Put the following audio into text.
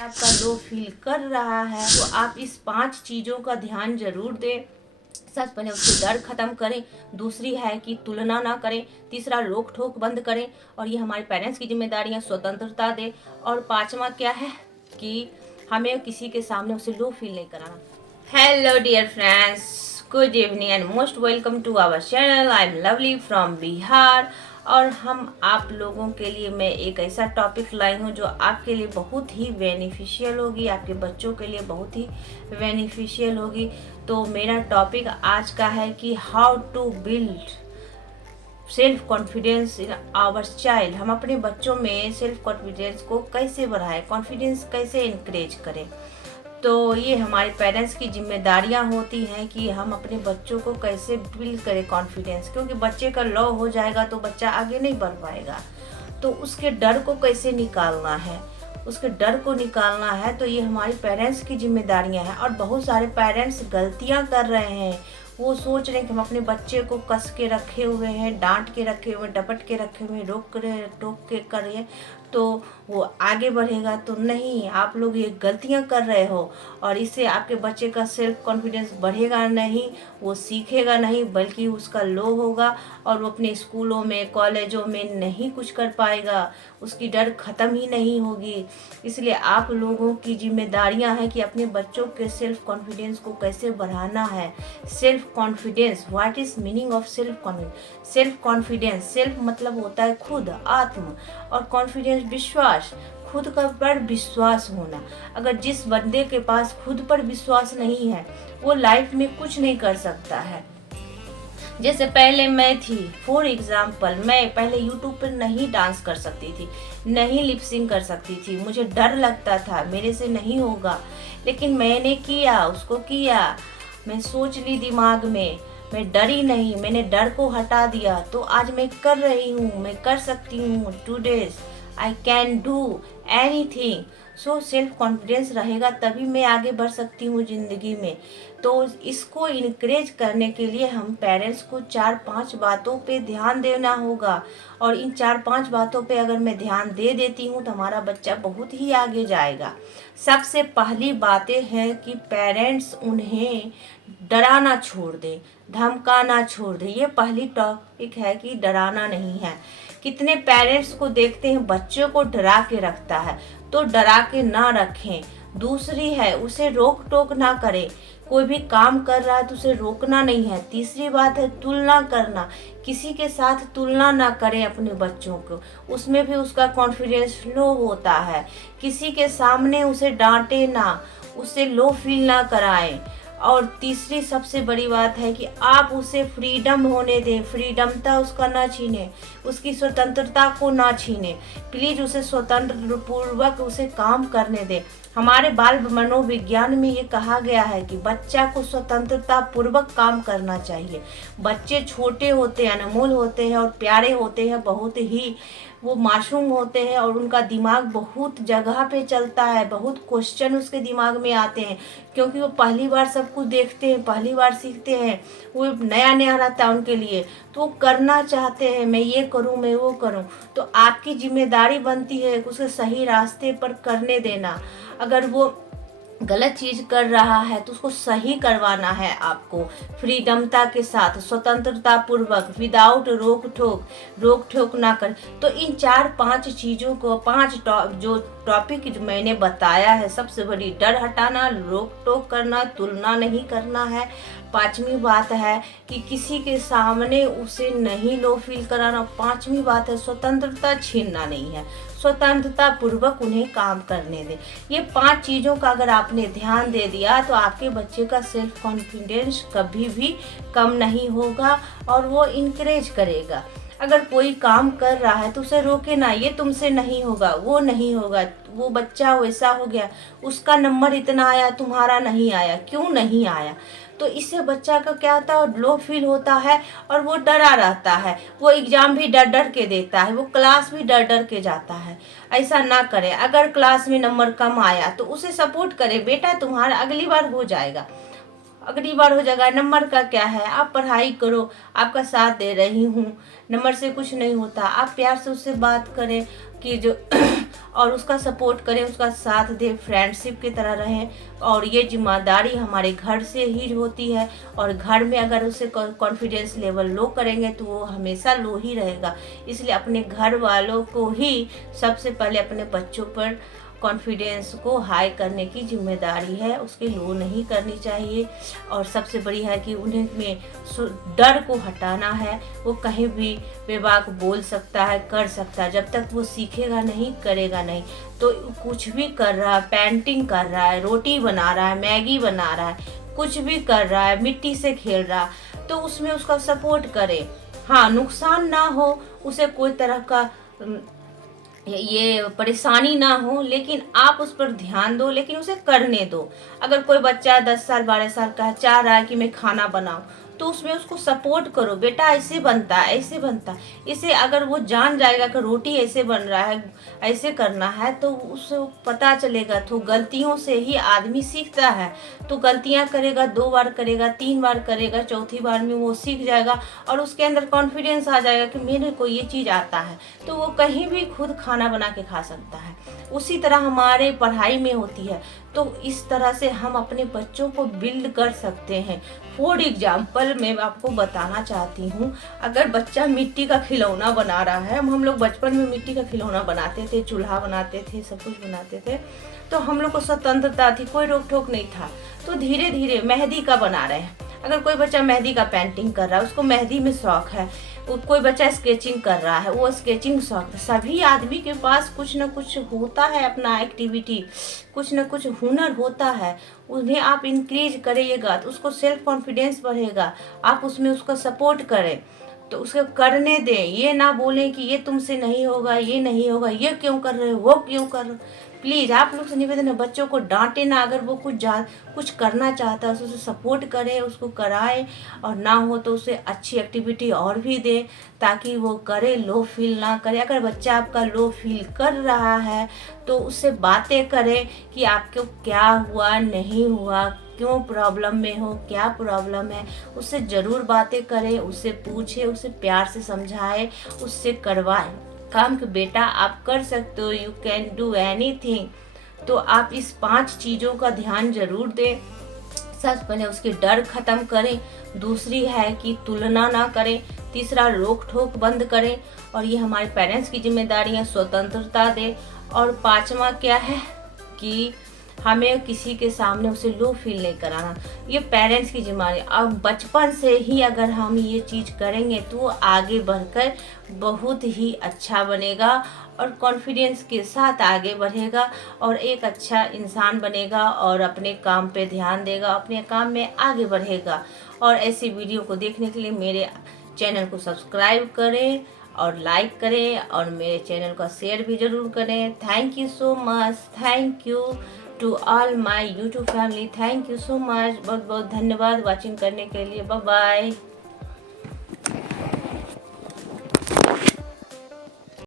आपका low feel कर रहा है तो आप इस 5 चीज़ों का ध्यान जरूर दें। सबसे पहले उससे डर खत्म करें, दूसरी है कि तुलना ना करें, तीसरा रोक ठोक बंद करें और ये हमारे पेरेंट्स की जिम्मेदारियां, स्वतंत्रता दें। और पांचवा क्या है कि हमें किसी के सामने उसे लो फील नहीं कराना। Hello dear friends, good evening and most welcome to our channel. I am Lovely from Bihar और हम आप लोगों के लिए मैं एक ऐसा टॉपिक लाई हूँ जो आपके लिए बहुत ही बेनिफिशियल होगी, आपके बच्चों के लिए बहुत ही बेनिफिशियल होगी। तो मेरा टॉपिक आज का है कि how to build self confidence in our child. हम अपने बच्चों में सेल्फ कॉन्फिडेंस को कैसे बढ़ाएं, कॉन्फिडेंस कैसे इंकरेज करें। तो ये हमारे पेरेंट्स की जिम्मेदारियां होती हैं कि हम अपने बच्चों को कैसे बिल्ड करें कॉन्फिडेंस, क्योंकि बच्चे का लो हो जाएगा तो बच्चा आगे नहीं बढ़ पाएगा। तो उसके डर को कैसे निकालना है, उसके डर को निकालना है, तो ये हमारी पेरेंट्स की जिम्मेदारियां हैं। और बहुत सारे पेरेंट्स गलतियां कर रहे हैं, वो सोच रहे हैं कि हम अपने बच्चे को कस के रखे हुए हैं, डांट के रखे हुए हैं, डपट के रखे हुए हैं, रोक के टोक के करिए तो वो आगे बढ़ेगा। तो नहीं, आप लोग ये गलतियां कर रहे हो और इससे आपके बच्चे का सेल्फ कॉन्फिडेंस बढ़ेगा नहीं, वो सीखेगा नहीं, बल्कि उसका लो होगा और वो अपने स्कूलों में कॉलेजों में नहीं कुछ कर पाएगा, उसकी डर खत्म ही नहीं होगी। इसलिए आप लोगों की जिम्मेदारियां हैं कि अपने बच्चों के सेल्फ कॉन्फिडेंस को कैसे बढ़ाना है। Self confidence, what is meaning of self confidence? Self confidence, self मतलब होता है खुद, आत्म, और कॉन्फिडेंस विश्वास, खुद का पर विश्वास होना। अगर जिस बंदे के पास खुद पर विश्वास नहीं है वो लाइफ में कुछ नहीं कर सकता है। जैसे पहले मैं थी, फॉर एग्जाम्पल, मैं पहले यूट्यूब पर नहीं डांस कर सकती थी, नहीं लिपसिंग कर सकती थी, मुझे डर लगता था मेरे से नहीं होगा। लेकिन मैंने किया, उसको किया, मैं सोच ली दिमाग में, मैं डरी नहीं, मैंने डर को हटा दिया, तो आज मैं कर रही हूँ, मैं कर सकती हूँ। Today's I can do anything. So self confidence रहेगा तभी मैं आगे बढ़ सकती हूँ जिंदगी में। तो इसको इनक्रेज करने के लिए हम पेरेंट्स को 4-5 बातों पे ध्यान देना होगा। और इन 4-5 बातों पे अगर मैं ध्यान दे देती हूँ तो हमारा बच्चा बहुत ही आगे जाएगा। सबसे पहली बातें हैं कि पेरेंट्स उन्हें डराना छोड़ दे, धमकाना छोड़ दे। ये पहली टॉपिक है कि डराना नहीं है। कितने पेरेंट्स को देखते हैं बच्चों को डरा के रखता है, तो डरा के ना रखें। दूसरी है उसे रोक टोक ना करें, कोई भी काम कर रहा है तो उसे रोकना नहीं है। तीसरी बात है तुलना करना, किसी के साथ तुलना ना करें अपने बच्चों को, उसमें भी उसका कॉन्फिडेंस लो होता है। किसी के सामने उसे डांटे ना, उसे लो फील ना कराएं। और तीसरी सबसे बड़ी बात है कि आप उसे फ्रीडम होने दें, फ्रीडमता उसका ना छीने, उसकी स्वतंत्रता को ना छीने। प्लीज उसे स्वतंत्र पूर्वक उसे काम करने दें। हमारे बाल मनोविज्ञान में ये कहा गया है कि बच्चा को स्वतंत्रता पूर्वक काम करना चाहिए। बच्चे छोटे होते हैं, अनमोल होते हैं और प्यारे होते हैं, बहुत ही वो मासूम होते हैं और उनका दिमाग बहुत जगह पे चलता है, बहुत क्वेश्चन उसके दिमाग में आते हैं, क्योंकि वो पहली बार सब कुछ देखते हैं, पहली बार सीखते हैं, वो नया नया रहता है उनके लिए, तो वो करना चाहते हैं, मैं ये करूं, मैं वो करूं। तो आपकी जिम्मेदारी बनती है उसे सही रास्ते पर करने देना। अगर वो गलत चीज कर रहा है तो उसको सही करवाना है आपको, फ्रीडमता के साथ, स्वतंत्रता पूर्वक, विदाउट रोक ठोक ना कर। तो इन 4-5 चीजों को, 5 जो टॉपिक जो मैंने बताया है, सबसे बड़ी डर हटाना, रोक टोक करना, तुलना नहीं करना है। पांचवी बात है कि किसी के सामने उसे नहीं लो फील कराना। पांचवी बात है स्वतंत्रता छीनना नहीं है, स्वतंत्रता पूर्वक उन्हें काम करने दें। ये 5 चीजों का अगर आपने ध्यान दे दिया तो आपके बच्चे का सेल्फ कॉन्फिडेंस कभी भी कम नहीं होगा और वो इनकरेज करेगा। अगर कोई काम कर रहा है तो उसे रोके ना, ये तुमसे नहीं होगा, वो नहीं होगा, वो बच्चा वैसा हो गया, उसका नंबर इतना आया, तुम्हारा नहीं आया, क्यों नहीं आया। तो इससे बच्चा का क्या होता है, लो फील होता है और वो डरा रहता है, वो एग्जाम भी डर डर के देता है, वो क्लास भी डर डर के जाता है। ऐसा ना करें। अगर क्लास में नंबर कम आया तो उसे सपोर्ट करें, बेटा तुम्हारा अगली बार हो जाएगा, अगली बार हो जाएगा, नंबर का क्या है, आप पढ़ाई करो, आपका साथ दे रही हूँ, नंबर से कुछ नहीं होता। आप प्यार से उससे बात करें, कि जो और उसका सपोर्ट करें, उसका साथ दें, फ्रेंडशिप की तरह रहें। और ये जिम्मेदारी हमारे घर से ही होती है, और घर में अगर उसे कॉन्फिडेंस लेवल लो करेंगे तो वो हमेशा लो ही रहेगा। इसलिए अपने घर वालों को ही सबसे पहले अपने बच्चों पर कॉन्फिडेंस को हाई करने की जिम्मेदारी है, उसके लो नहीं करनी चाहिए। और सबसे बड़ी है कि उन्हें में डर को हटाना है। वो कहीं भी बेबाक बोल सकता है, कर सकता है, जब तक वो सीखेगा नहीं, करेगा नहीं। तो कुछ भी कर रहा है, पेंटिंग कर रहा है, रोटी बना रहा है, मैगी बना रहा है, कुछ भी कर रहा है, मिट्टी से खेल रहा, तो उसमें उसका सपोर्ट करे। हाँ, नुकसान ना हो, उसे कोई तरह का ये परेशानी ना हो, लेकिन आप उस पर ध्यान दो, लेकिन उसे करने दो। अगर कोई बच्चा 10 साल 12 साल का है, चाह रहा है कि मैं खाना बनाऊं, तो उसमें उसको सपोर्ट करो, बेटा ऐसे बनता है, ऐसे बनता है। इसे अगर वो जान जाएगा कि रोटी ऐसे बन रहा है, ऐसे करना है, तो उसे पता चलेगा। तो गलतियों से ही आदमी सीखता है। तो गलतियां करेगा, 2 बार करेगा, 3 बार करेगा, चौथी बार में वो सीख जाएगा, और उसके अंदर कॉन्फिडेंस आ जाएगा कि मेरे को ये चीज़ आता है, तो वो कहीं भी खुद खाना बना के खा सकता है। उसी तरह हमारे पढ़ाई में होती है। तो इस तरह से हम अपने बच्चों को बिल्ड कर सकते हैं। फॉर एग्जाम्पल मैं आपको बताना चाहती हूँ, अगर बच्चा मिट्टी का खिलौना बना रहा है, हम लोग बचपन में मिट्टी का खिलौना बनाते थे, चूल्हा बनाते थे, सब कुछ बनाते थे, तो हम लोग को स्वतंत्रता थी, कोई रोक टोक नहीं था। तो धीरे धीरे मेहंदी का बना रहे हैं, अगर कोई बच्चा मेहंदी का पेंटिंग कर रहा है, उसको मेहंदी में शौक है, कोई बच्चा स्केचिंग कर रहा है, वो स्केचिंग शौक है। सभी आदमी के पास कुछ न कुछ होता है, अपना एक्टिविटी, कुछ न कुछ हुनर होता है। उन्हें आप इंक्रीज करिएगा तो उसको सेल्फ कॉन्फिडेंस बढ़ेगा। आप उसमें उसको सपोर्ट करें तो उसे करने दें। ये ना बोलें कि ये तुमसे नहीं होगा, ये नहीं होगा, ये क्यों कर रहे हो, वो क्यों कर रहे हो। प्लीज़ आप लोग से निवेदन है, बच्चों को डांटे ना। अगर वो कुछ करना चाहता है, उसे सपोर्ट करें, उसको कराएं, और ना हो तो उसे अच्छी एक्टिविटी और भी दें ताकि वो करे, लो फील ना करे। अगर बच्चा आपका लो फील कर रहा है तो उससे बातें करें कि आपको क्या हुआ, नहीं हुआ, क्यों प्रॉब्लम में हो, क्या प्रॉब्लम है, उससे ज़रूर बातें करें, उससे पूछे, उसे प्यार से समझाए, उससे करवाएं काम कि बेटा आप कर सकते हो, यू कैन डू एनीथिंग। तो आप इस 5 चीज़ों का ध्यान जरूर दें। सबसे पहले उसके डर खत्म करें, दूसरी है कि तुलना ना करें, तीसरा रोक टोक बंद करें, और ये हमारे पेरेंट्स की जिम्मेदारी है, स्वतंत्रता दें, और 5वां क्या है कि हमें किसी के सामने उसे लो फील नहीं कराना। ये पेरेंट्स की जिम्मेदारी। अब बचपन से ही अगर हम ये चीज़ करेंगे तो आगे बढ़कर बहुत ही अच्छा बनेगा, और कॉन्फिडेंस के साथ आगे बढ़ेगा, और एक अच्छा इंसान बनेगा, और अपने काम पे ध्यान देगा, अपने काम में आगे बढ़ेगा। और ऐसी वीडियो को देखने के लिए मेरे चैनल को सब्सक्राइब करें और लाइक करें, और मेरे चैनल को शेयर भी ज़रूर करें। Thank you so much, thank you to all my YouTube family, thank you so much, बहुत बहुत धन्यवाद वॉचिंग करने के लिए। Bye bye.